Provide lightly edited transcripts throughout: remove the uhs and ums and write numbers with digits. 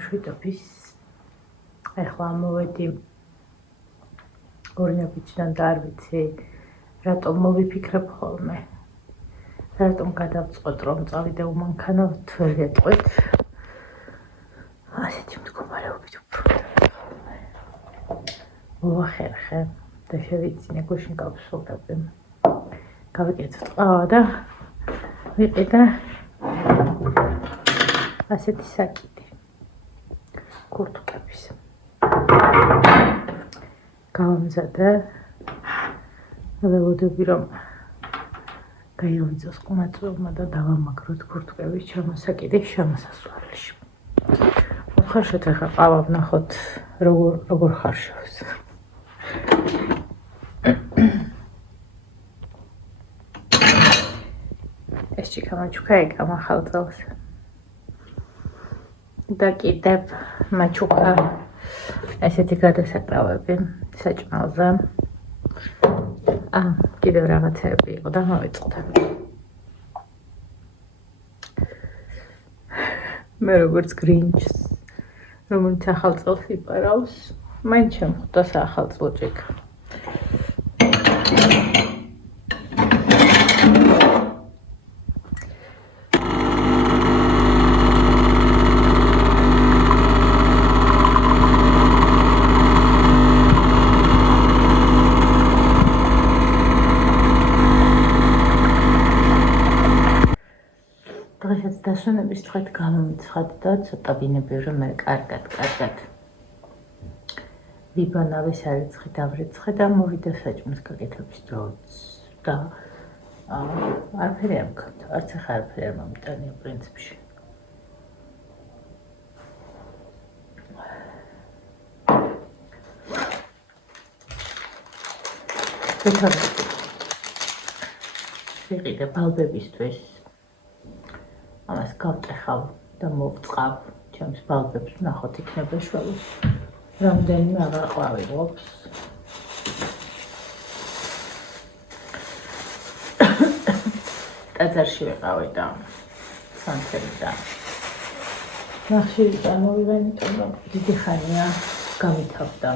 მშვიდობის. Ეხლა მოვედი ორინაბიჯიდან და არ ვიცი რატომ მოვიფიქრებ ხოლმე. რატომ გადავწყვეტ რომ წავიდე უმანქანოდ ვერ ეტყვით. ასეთი მდგომარეობით უფრო მოვახერხე და შევიწინე გუშინ გავსრულები. გავიკეთე ყავა და ვიყიდე ასეთი საკიდი ქურთუკების. გავამზადე ველოდები რომ გაივიძოს ყმაწვილმა და დავამაგროთ ქურთუკების ჩამოსაკიდი შემოსასვლელში. უხარშეთ ახლა ყავა ვნახოთ როგორ ხარშავს. ეს ჩიქა-მაჩუკა ეკამა ხალწელს. და კიდევ მაჩუკა ესეთი გადასაკრავები საჭმელზე. კიდევ რაღაცები იყო და მოვიწყდა. მე როგორც გრინჩს, რომელიც ახალწელს იპარავს, მაინც შემხვდა საახალწლო ჭიქა. დღესაც დასვენების დღეთ გამომიცხადი და ცოტა ბინები რომ მე კარგად ვიბანავე სარეცხი დავრიცხე და მოვიდა საჭმლის გაკეთების დროც და არაფერი არ მქონდა, არც ახლა არაფერი არ მომიტანია პრინციპში. ვიყიდე ბალბებისთვის ამას გავტეხავ და მოვწყავ ჩემს ბალბებს ვნახოთ იქნება შველის რამდენიმე აღარ ყვავილობს. ტაძარში ვიყავი და სანთელი და ნახშირი წარმოვიղენით რომ დიდი ხანია გავითავდა.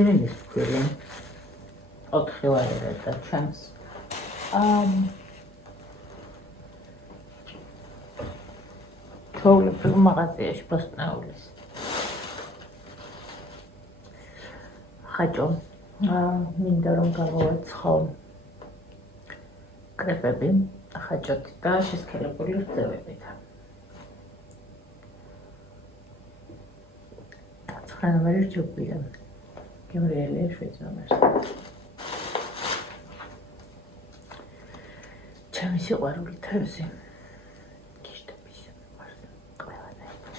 სინდის ქვილი 4 ლაერად და ჩემს ჩვეულებრივ მაღაზიაში ბოსტნეულის ხაჭო მინდა რომ გამოვაცხო კრეპები ხაჭოთი და შესქელებული რძევებით. ცხრანომერი რჯობია. გემრიელია შვეიცნომერს. ჩემი სიყვარული თევზი. გიშტების მიყვარს ყველანაირად.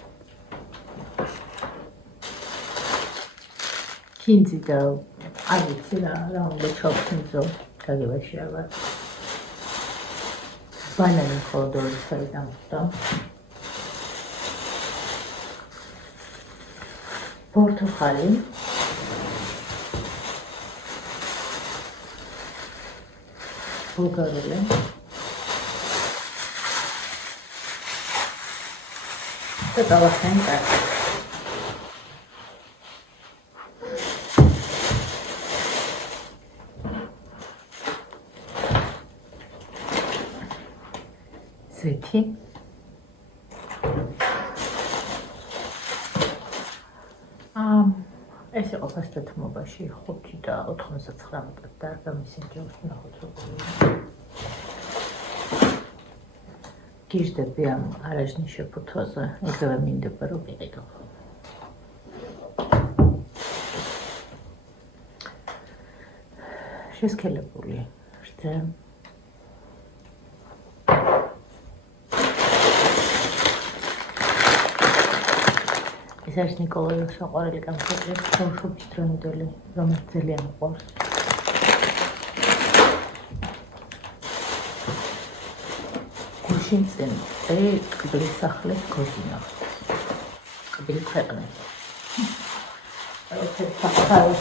კინძი და არ ვიცი რა უნდა ჩავხმძო გაგებაში აღარ. ბანანი მხოლოდ 2 წელი დამხვდა. პორტოხალი ბულგარული და დავახსენ კარგი. ზეთი ეს იყო ფასტათმობაში 5 და 99 და გამისინჯოს ნახოთ როგორია. გიჟდები ამ არაჟნის შეფუთვაზე, ეგრევე მინდება რომ ვიყიდო. შესქელებული რძე. ეს არის ნიკოლაიოს საყვარელი გამხდარი ბავშვობის დროინდელი, რომელიც ძალიან უყვარს. გუშინ წინ ტკბილის სახლის გოძინავს. ტკბილი ქვეყნის. ეს ფაქტორი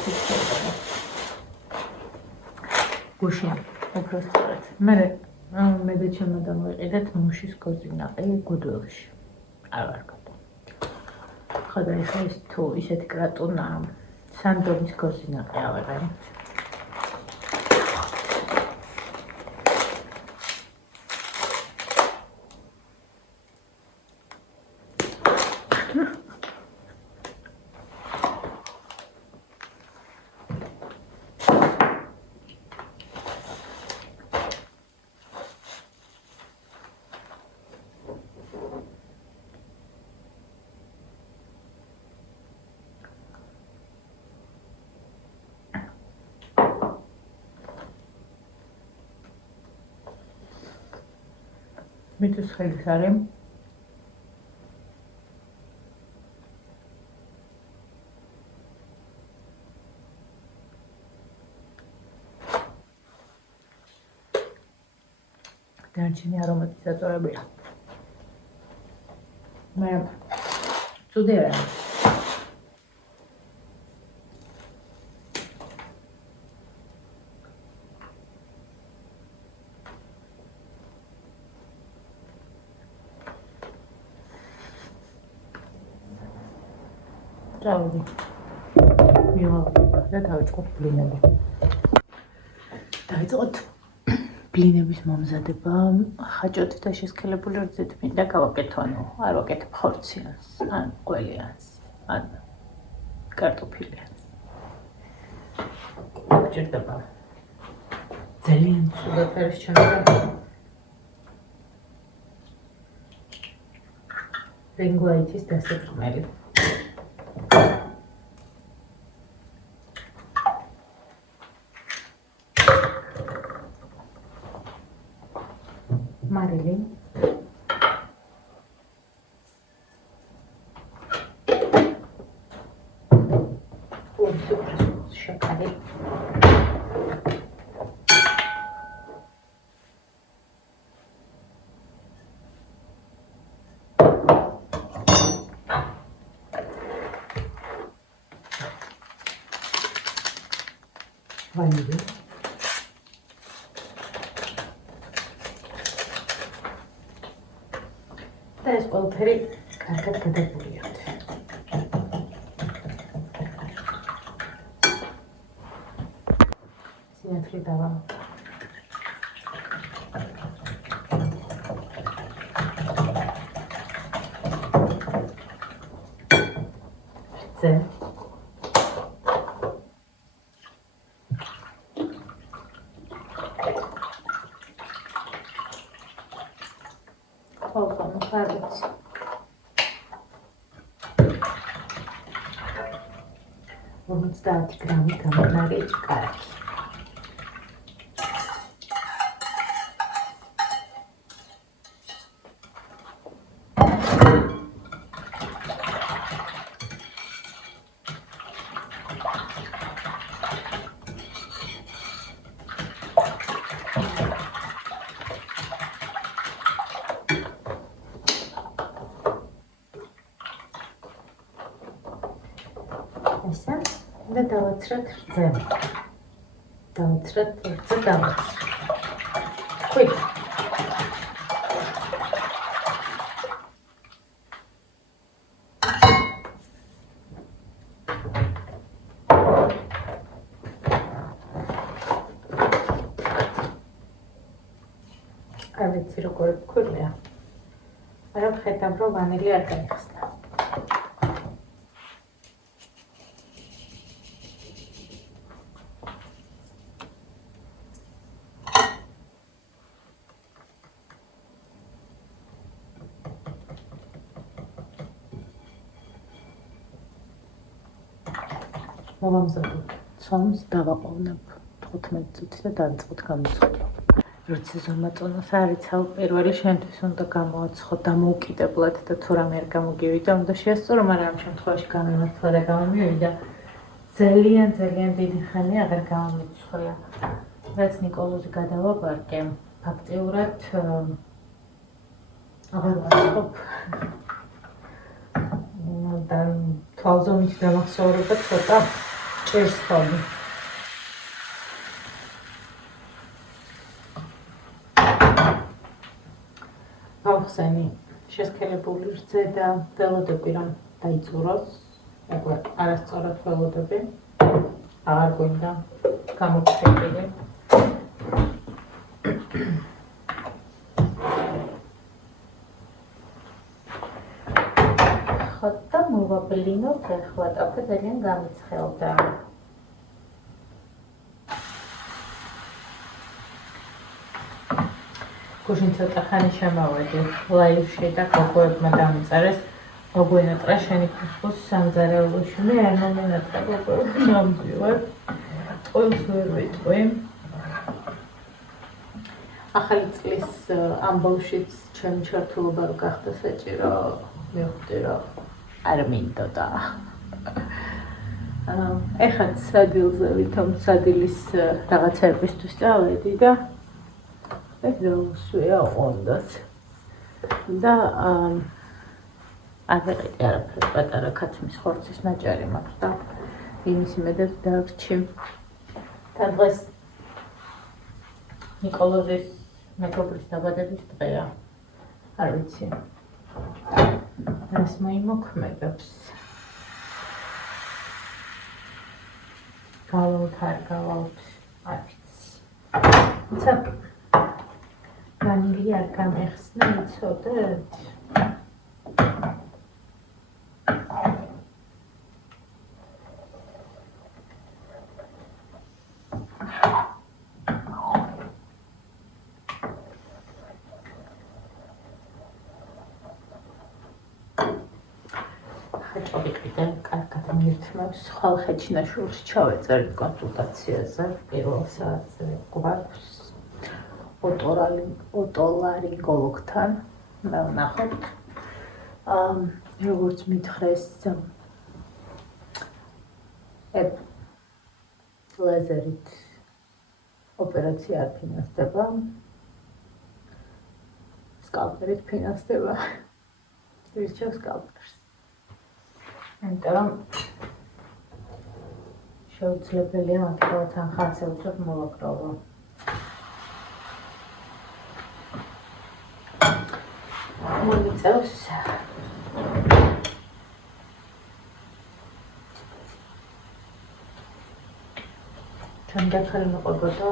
გუშინ უფრო სწორად. მე და ჩემო დამოვიყიდეთ მუშის კოზინაყი გუდველში. აღარ გქონდა. ხოდა ეხლა ის თუ ისეთი კრატუნაა, სანდომის კოზინაყი ავიღე. მითის ხელის არის დარჩენი არომატიზატორებია. მე ცუდი არა. წავედი. მივაღწევ და დავიწყოთ ბლინები. დავიწყოთ ბლინების მომზადება. ხაჭოთი და შესქელებული რძით მინდა გავაკეთო, ანუ არ ვაკეთებ ხორციანს, ან ყველიანს, ან კარტოფილიანს. გჭირდება ძალიან ცუდა ფერის ჩამოყალიბება. რინგვაიტის დასაწყმელი. მარილი შაქარი ვანილი და ეს ყველაფერი კარგად გადაგურიოთ. სინათლე დავა. ზე. ხარბიც. $50 გრამი გამონარი კარაქი. ესა და დავაცრათ რძე. დავაცრათ რძე დავაცრათ. quick. არ ვიცი როგორ ვქვილია. მაგრამ ხედავ რომ ვანილი არ გაიხსნა. მოვამზადებ ცომს დავაყოვნებ 15 წუთი და დავიწყოთ გამოცხადვა. როცა ზომაწონას არიცავ, პირველი შენთვის უნდა გამოაცხო დამოუკიდებლად და თუ რამე არ გამოგივიდა, უნდა შეასწორო, მაგრამ ამ შემთხვევაში გამიმართლა და გამომივიდა. ძალიან დიდი ხანი აღარ გამომიცხვია. რაც ნიკოლოზი გადავაბარგე, ფაქტიურად აღარ ვაწყობ. და თვალზომით დამახსოვრება ცოტა ჭერს ხოლმე. გავხსენი შესქელებული რძე და ველოდები რომ დაიწუროს, ეგ არასწორად ველოდები. აღარ გვინდა გამოფრთხილი. ხოდა მოვაბლინოთ ახლა, ტაფა ძალიან გამიცხელდა. გუშინ ცოტა ხანი შემოვედი ლაივში და გოგოებმა დამიწერეს მოგვენატრა შენი ფუსფუს სამზარეულოში. მე არ მომენატრა გოგოებს ნამდვილად. ტყუილს ვერ ვიტყვი. ახალი წლის ამბავშიც ჩემი ჩართულობა რო გახდა საჭირო, მივხვდი რომ არ მინდოდა. ეხლა სადილზე ვითომ სადილის რაღაცებისთვის წავედი და ეს დაუსვია ყონდას. და არ ვიყიდე არაფერს, პატარა ქათმის ხორცის ნაჭარი მაქვს და იმის იმედად დაგრჩი. თან დღეს ნიკოლოზის მეგობრის დაბადების დღეა. არ ვიცი. ეს მოიმოქმედებს. გალავთ არ გალავთ, არ ვიცი. ცა ვანილი არ გამეხსნა, იცოდეთ? ხაჭობიდან კარგად მირთმევს. ხალხეჩინაშვილში ჩავეწერთ კონსულტაციაზე. პირველ საათზე გვაქვს ოტოლარინგოლოგთან ვნახოთ. როგორც მითხრეს, ლაზერით ოპერაცია არ ფინანსდება. სკალპერით ფინანსდება. ვირჩევ სკალპერს. იმიტომ რომ შეუძლებელია მათგან ხარცევსად მოვაკრავო. მომიწევს ჩანდახალი მოყვებოდა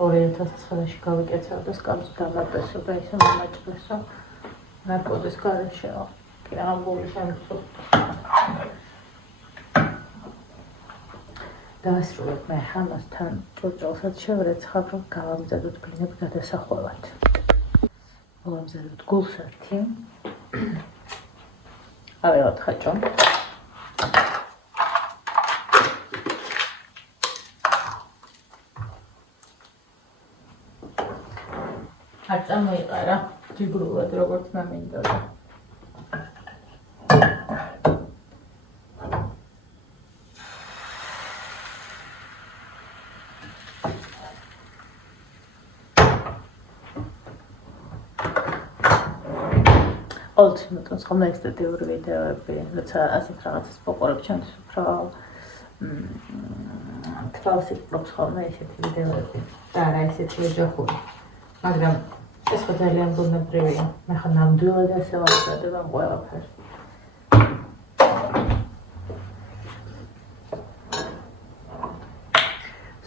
2009-ში გავიკეცავდა სკამს დამატესო და ისე მომაჭრესო ნარკოზის გარეშეო. კი ამბული შემწო. დაასრულებ მე ამასთან ჭურჭელსაც შევრეცხავ, რომ გავამზადოთ ბლინები გადასახველად. მოვამზადოთ გულსართი. ავიღოთ ხაჭო. არ წამოიყარა ჯიგრულად, როგორც მე მინდოდა. ყოველთვის მეტყვის ხოლმე ესთეტიური ვიდეოები, როცა ასეთ რაღაცას ვუყურებ, ჩემთვის უფრო თვალს იპყრობს ხოლმე ესეთი ვიდეოები და არა ესეთი ოჯახური. მაგრამ ეს ხო ძალიან ბუნებრივია. მე ხო ნამდვილად ასე ვამზადებ ამ ყველაფერს.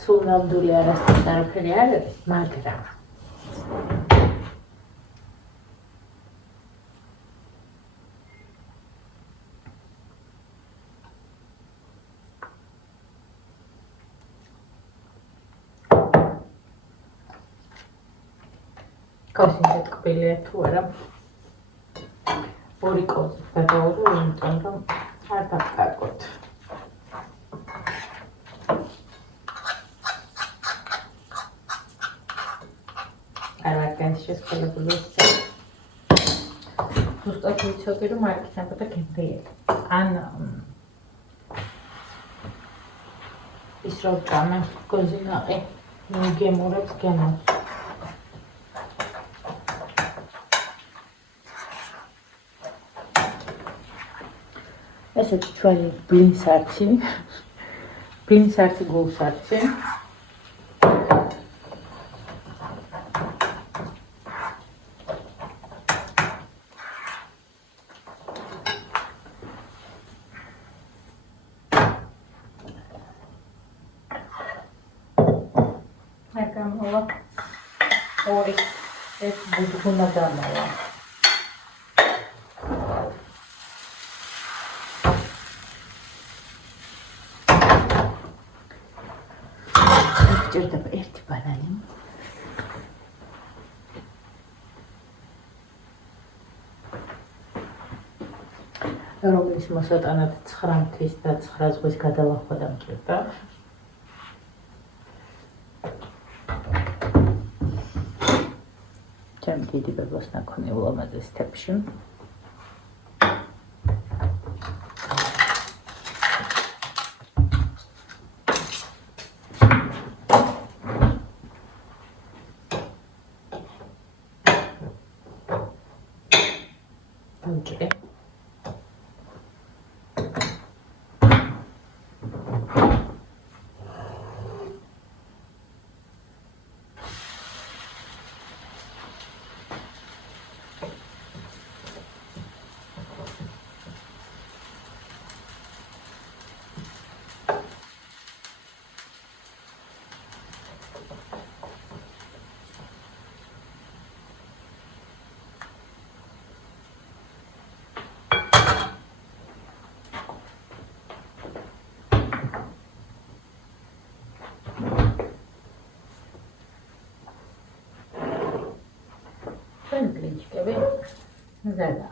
სულ ნამდვილი არასდროს არაფერი არ არის, მაგრამ კოსინზე ტკბილია თუ არა. ორი კოზი გადავურო, იმიტომ რომ არ დავკარგოთ. არა განს შესაძლებელი. ზუსტად ვიცოდი, რომ არ იქნებოდა გემრიელი. ან ის რო ჭამე კოზინაყი მიგემურებს გემოს. ესეც ჩვენი ბლინსართი, ბლინსართი გულსართი. გამოვა. ორი ეს ბუდღუნა გამოვა. ჭირდება ერთი ბანანი. რომელიც მოსატანად 9 მთის და 9 ზღვის გადალახვა დამჭირდა. ჩემ დიდი ბებოს ნაქონი ულამაზეს თებში. დამჭირე. Блинчиками. Да-да.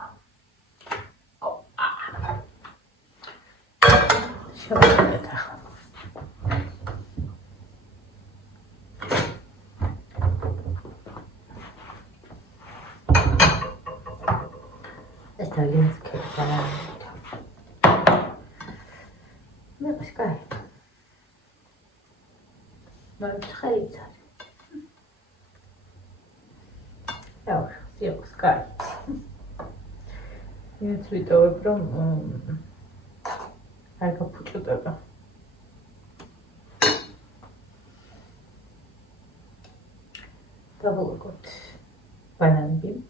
Что это? Это линская бананка. Ну, пускай. Может, сходить. Сироп, кай. Я цветовый прям айка пучутага. Таволокот бананби.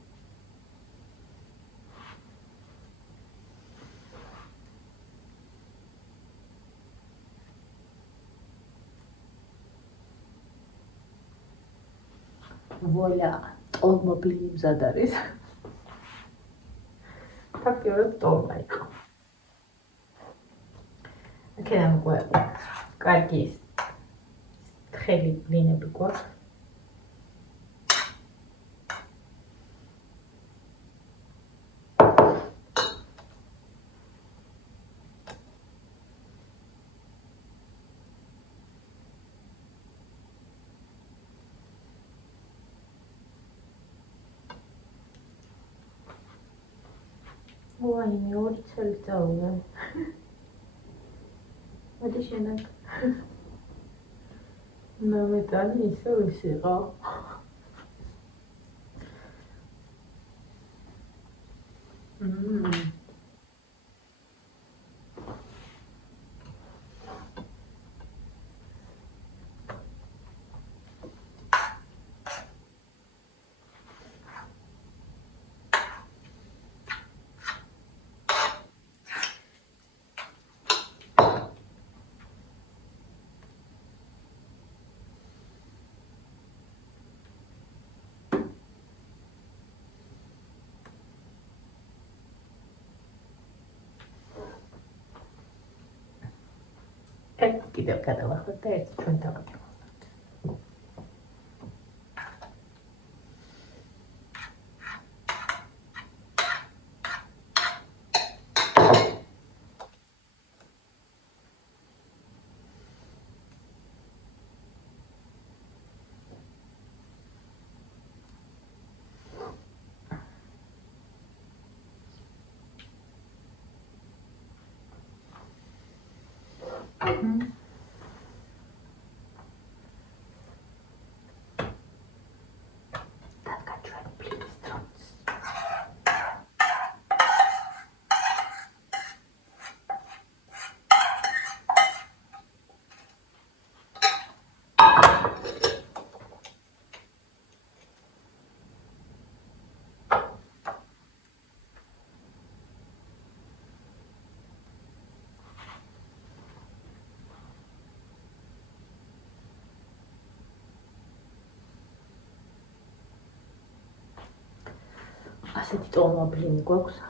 Voila. Olmobili მზად არის. ფაქტიურად ტოლმა იყო. აქედან უკვე კარგი თხელი ბლინები გვაქვს. ვაიმე, ორი წელი წავიდა. მოდი შენაკ. ნამეტანი ისე ის იყო. კიდევ გადავახოთ და ერთ ჩვენ დავაგებთ. ასეთი ტოლმა ბლინი გვაქვს.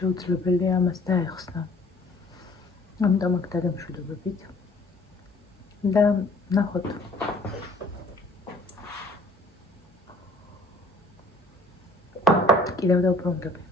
შეუძლებელია ამას დაეხსნა. ამიტომ აქ დაგემშვიდობებით. და ნახოთ. კიდევ დავბრუნდები.